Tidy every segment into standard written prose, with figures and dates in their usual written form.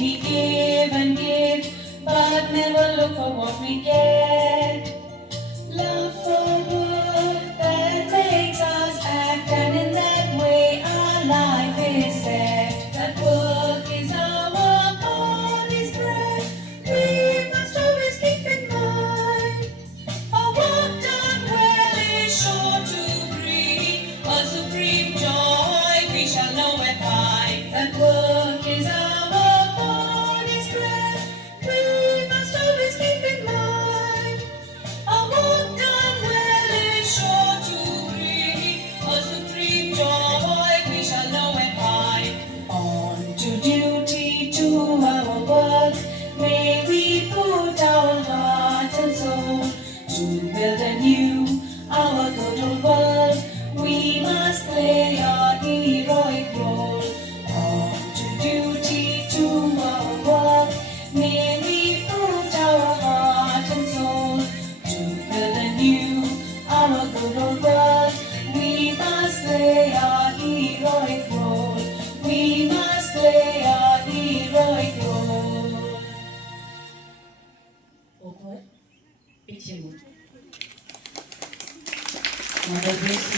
we give and give, but never look for what we get. Love for work that makes us act, and in that way our life is set. That work is our body's bread. We must always keep in mind, a work done well is sure to bring a supreme joy we shall nowhere find. That work is our body's bread. We must always keep in mind, a work done well is sure to bring a supreme joy we shall nowhere find. On to duty, to our work, may we put our heart and soul to build anew our good old world. We must play our heroic role. On to duty, to our work, may we put our heart and soul to build anew our good old world. We must play our heroic role. We must play our heroic role. Over, pitching. Mother Grace,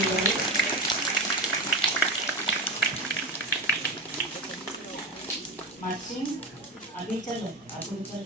marching, आगे चलो, आगे चलो.